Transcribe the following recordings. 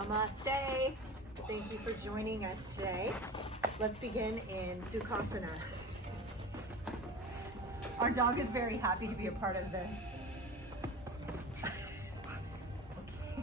Namaste. Thank you for joining us today. Let's begin in Sukhasana. Our dog is very happy to be a part of this.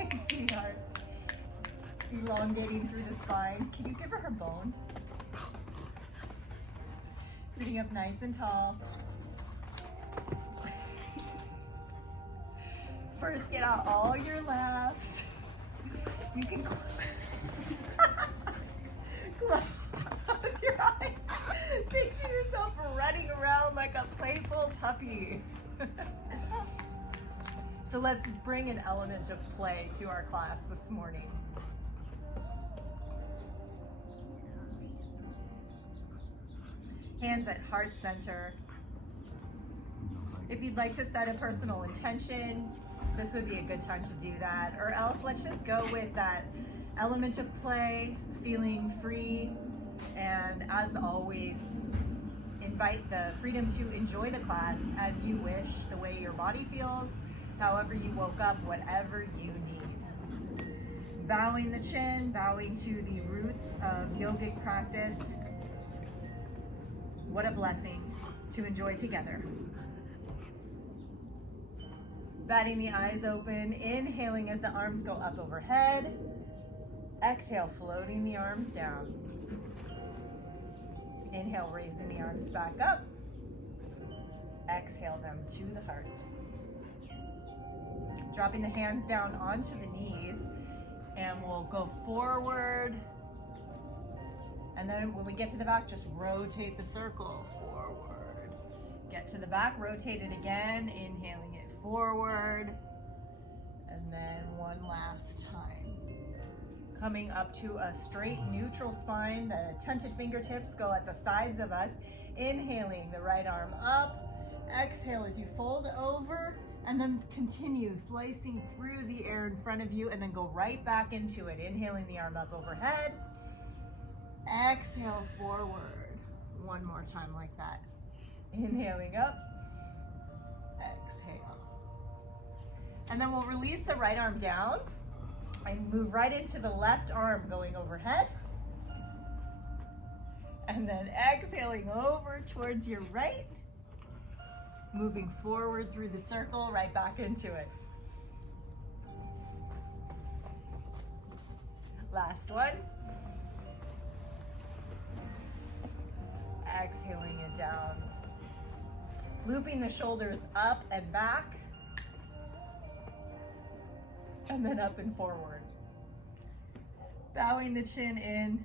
Okay, sweetheart. Elongating through the spine. Can you give her bone? Sitting up nice and tall. First, get out all your laughs. You can close your eyes. Picture yourself running around like a playful puppy. So let's bring an element of play to our class this morning. Hands at heart center. If you'd like to set a personal intention, this would be a good time to do that. Or else let's just go with that element of play, feeling free, and as always, invite the freedom to enjoy the class as you wish, the way your body feels, however you woke up, whatever you need. Bowing the chin, bowing to the roots of yogic practice. What a blessing to enjoy together. Batting the eyes open, inhaling as the arms go up overhead. Exhale, floating the arms down. Inhale, raising the arms back up. Exhale them to the heart. Dropping the hands down onto the knees, and we'll go forward. And then when we get to the back, just rotate the circle forward. Get to the back, rotate it again, inhaling it forward. And then one last time. Coming up to a straight neutral spine. The tented fingertips go at the sides of us. Inhaling the right arm up. Exhale as you fold over, and then continue slicing through the air in front of you, and then go right back into it. Inhaling the arm up overhead. Exhale forward. One more time like that. Inhaling up. Exhale. And then we'll release the right arm down and move right into the left arm going overhead. And then exhaling over towards your right. Moving forward through the circle, right back into it. Last one. Exhaling it down. Looping the shoulders up and back. And then up and forward. Bowing the chin in.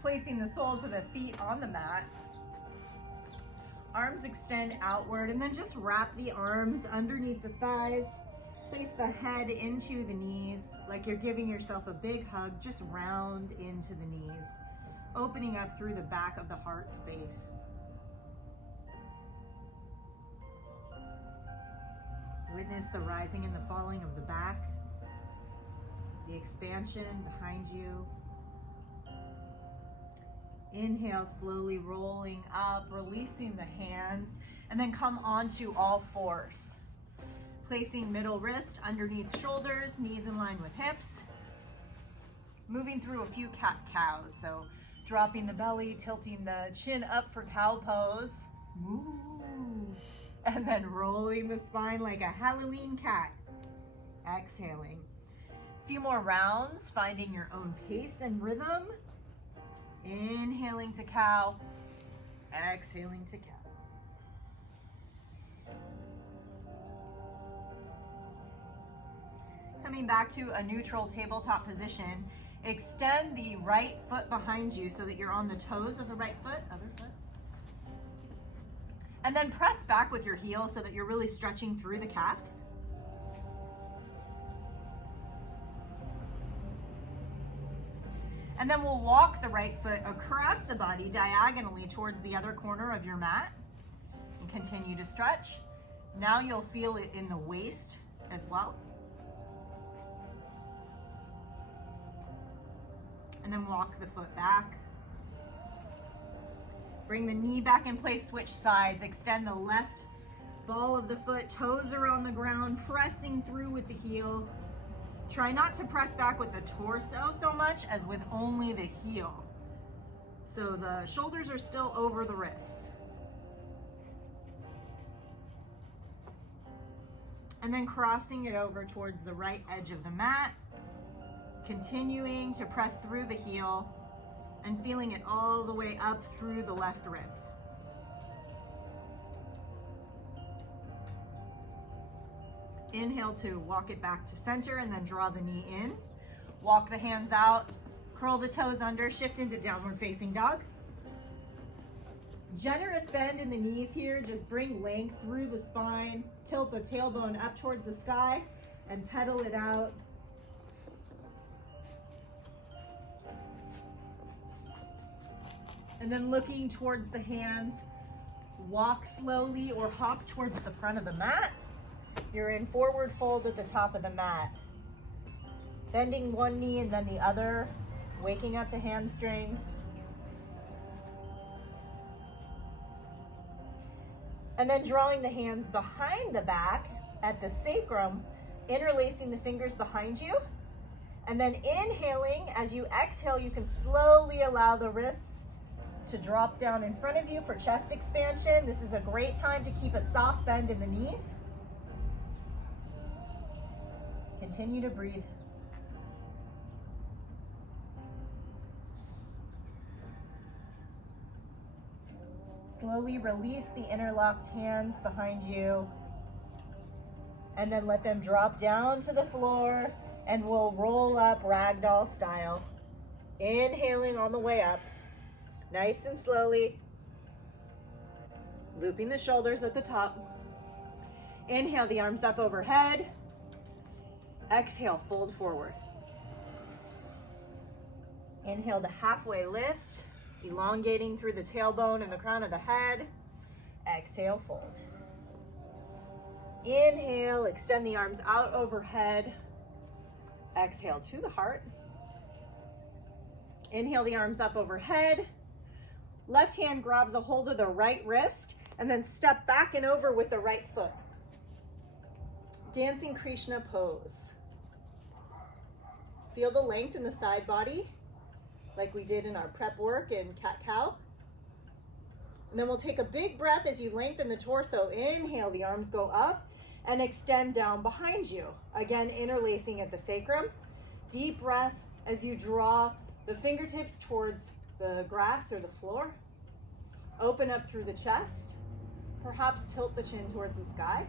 Placing the soles of the feet on the mat. Arms extend outward, and then just wrap the arms underneath the thighs. Place the head into the knees like you're giving yourself a big hug, just round into the knees. Opening up through the back of the heart space. Witness the rising and the falling of the back, the expansion behind you. Inhale, slowly rolling up, releasing the hands, and then come onto all fours. Placing middle wrist underneath shoulders, knees in line with hips. Moving through a few cat-cows, so dropping the belly, tilting the chin up for cow pose. Ooh. And then rolling the spine like a Halloween cat. Exhaling. A few more rounds, finding your own pace and rhythm. Inhaling to cow. Exhaling to cow. Coming back to a neutral tabletop position. Extend the right foot behind you so that you're on the toes of the right foot, other foot. And then press back with your heel so that you're really stretching through the calf. And then we'll walk the right foot across the body diagonally towards the other corner of your mat. And continue to stretch. Now you'll feel it in the waist as well. And then walk the foot back. Bring the knee back in place, switch sides. Extend the left ball of the foot, toes are on the ground, pressing through with the heel. Try not to press back with the torso so much as with only the heel. So the shoulders are still over the wrists. And then crossing it over towards the right edge of the mat, continuing to press through the heel and feeling it all the way up through the left ribs. Inhale to walk it back to center and then draw the knee in. Walk the hands out, curl the toes under, shift into downward facing dog. Generous bend in the knees here, just bring length through the spine, tilt the tailbone up towards the sky and pedal it out. And then looking towards the hands, walk slowly or hop towards the front of the mat. You're in forward fold at the top of the mat. Bending one knee and then the other, waking up the hamstrings. And then drawing the hands behind the back at the sacrum, interlacing the fingers behind you. And then inhaling, as you exhale, you can slowly allow the wrists to drop down in front of you for chest expansion. This is a great time to keep a soft bend in the knees. Continue to breathe. Slowly release the interlocked hands behind you and then let them drop down to the floor and we'll roll up ragdoll style. Inhaling on the way up, nice and slowly, looping the shoulders at the top. Inhale the arms up overhead. Exhale, fold forward. Inhale the halfway lift, elongating through the tailbone and the crown of the head. Exhale, fold. Inhale, extend the arms out overhead. Exhale to the heart. Inhale the arms up overhead. Left hand grabs a hold of the right wrist and then step back and over with the right foot. Dancing Krishna pose. Feel the length in the side body, like we did in our prep work in cat-cow. And then we'll take a big breath as you lengthen the torso. Inhale, the arms go up and extend down behind you. Again, interlacing at the sacrum. Deep breath as you draw the fingertips towards the grass or the floor. Open up through the chest. Perhaps tilt the chin towards the sky.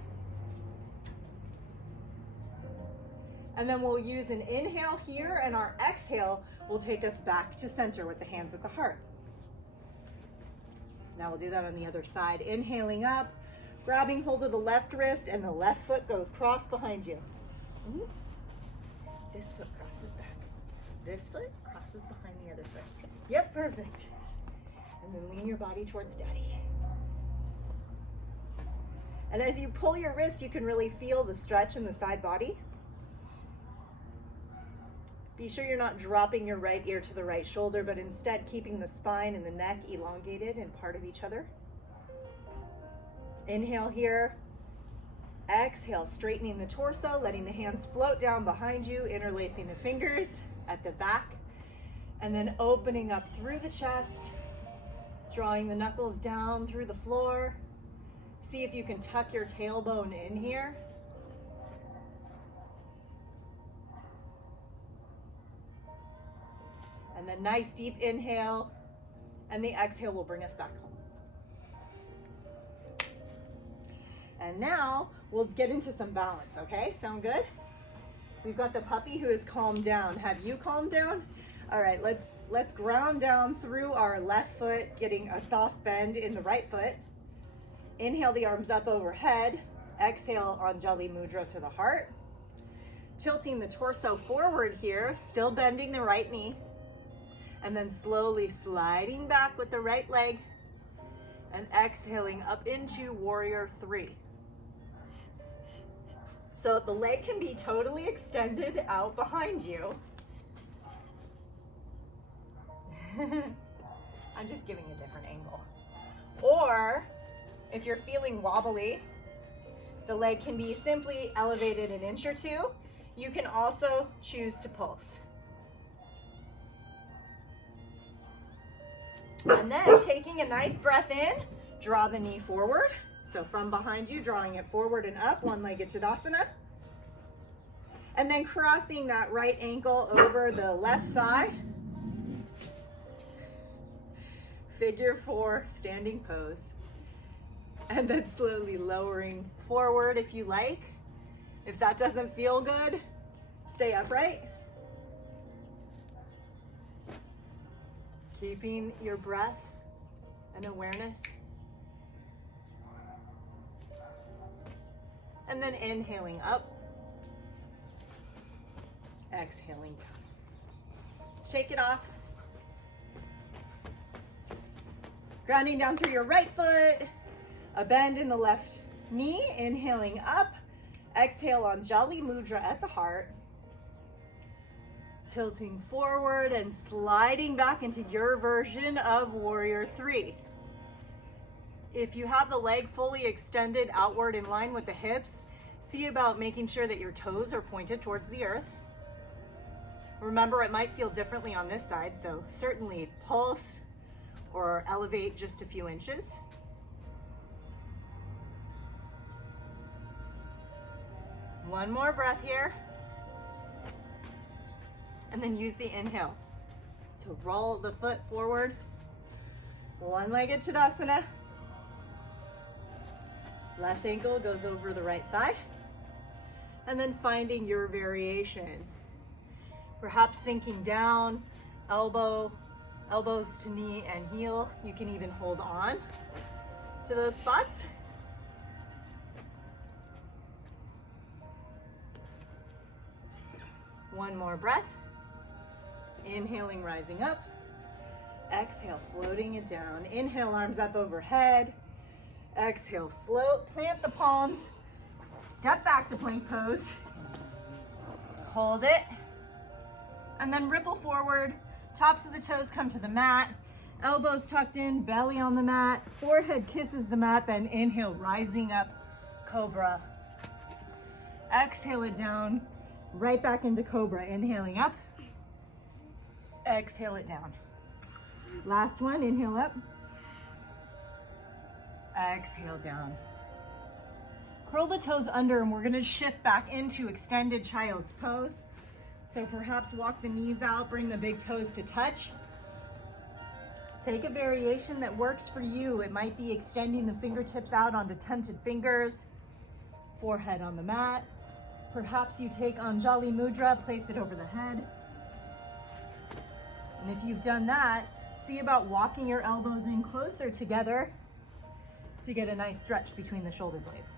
And then we'll use an inhale here, and our exhale will take us back to center with the hands at the heart. Now we'll do that on the other side. Inhaling up, grabbing hold of the left wrist, and the left foot goes cross behind you. This foot crosses back. This foot crosses behind the other foot. Yep, perfect. And then lean your body towards daddy. And as you pull your wrist, you can really feel the stretch in the side body. Be sure you're not dropping your right ear to the right shoulder, but instead keeping the spine and the neck elongated and part of each other. Inhale here. Exhale, straightening the torso, letting the hands float down behind you, interlacing the fingers at the back, and then opening up through the chest, drawing the knuckles down through the floor. See if you can tuck your tailbone in here. And then nice deep inhale, and the exhale will bring us back home. And now we'll get into some balance, okay? Sound good? We've got the puppy who has calmed down. Have you calmed down? All right, let's ground down through our left foot, getting a soft bend in the right foot. Inhale the arms up overhead. Exhale, Anjali Mudra to the heart. Tilting the torso forward here, still bending the right knee. And then slowly sliding back with the right leg and exhaling up into Warrior 3. So the leg can be totally extended out behind you. I'm just giving a different angle. Or if you're feeling wobbly, the leg can be simply elevated an inch or two. You can also choose to pulse. And then taking a nice breath in, draw the knee forward. So from behind you, drawing it forward and up, one-legged Tadasana. And then crossing that right ankle over the left thigh. Figure 4, standing pose. And then slowly lowering forward if you like. If that doesn't feel good, stay upright. Keeping your breath and awareness. And then inhaling up. Exhaling down. Shake it off. Grounding down through your right foot. A bend in the left knee. Inhaling up. Exhale on Jali Mudra at the heart. Tilting forward and sliding back into your version of Warrior 3. If you have the leg fully extended outward in line with the hips, see about making sure that your toes are pointed towards the earth. Remember, it might feel differently on this side, so certainly pulse or elevate just a few inches. One more breath here. And then use the inhale to roll the foot forward. One-legged Tadasana. Left ankle goes over the right thigh. And then finding your variation. Perhaps sinking down, elbows to knee and heel. You can even hold on to those spots. One more breath. Inhaling, rising up. Exhale, floating it down. Inhale, arms up overhead. Exhale, float, plant the palms. Step back to plank pose. Hold it. And then ripple forward. Tops of the toes come to the mat. Elbows tucked in, belly on the mat. Forehead kisses the mat, then inhale, rising up, cobra. Exhale it down, right back into cobra. Inhaling up. Exhale it down. Last one, inhale up. Exhale down. Curl the toes under and we're gonna shift back into extended child's pose. So perhaps walk the knees out, bring the big toes to touch. Take a variation that works for you. It might be extending the fingertips out onto tented fingers, forehead on the mat. Perhaps you take Anjali Mudra, place it over the head. And if you've done that, see about walking your elbows in closer together to get a nice stretch between the shoulder blades.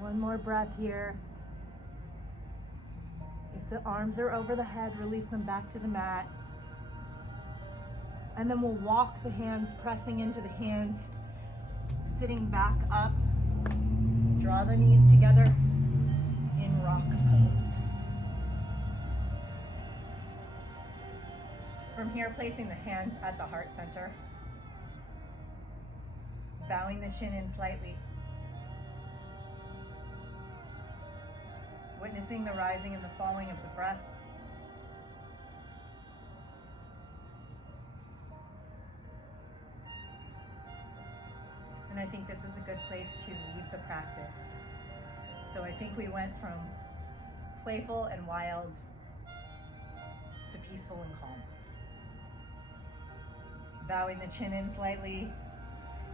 One more breath here. If the arms are over the head, release them back to the mat. And then we'll walk the hands, pressing into the hands, sitting back up. Draw the knees together in rock pose. From here, placing the hands at the heart center. Bowing the chin in slightly. Witnessing the rising and the falling of the breath. And I think this is a good place to leave the practice. So I think we went from playful and wild to peaceful and calm. Bowing the chin in slightly,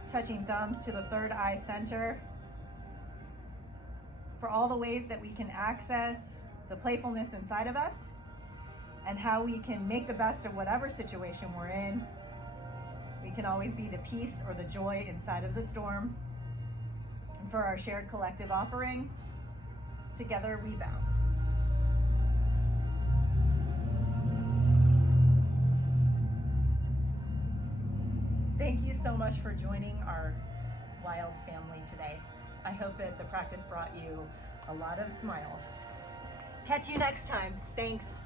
touching thumbs to the third eye center. For all the ways that we can access the playfulness inside of us and how we can make the best of whatever situation we're in. We can always be the peace or the joy inside of the storm. And for our shared collective offerings, together we bow. Thank you so much for joining our wild family today. I hope that the practice brought you a lot of smiles. Catch you next time. Thanks.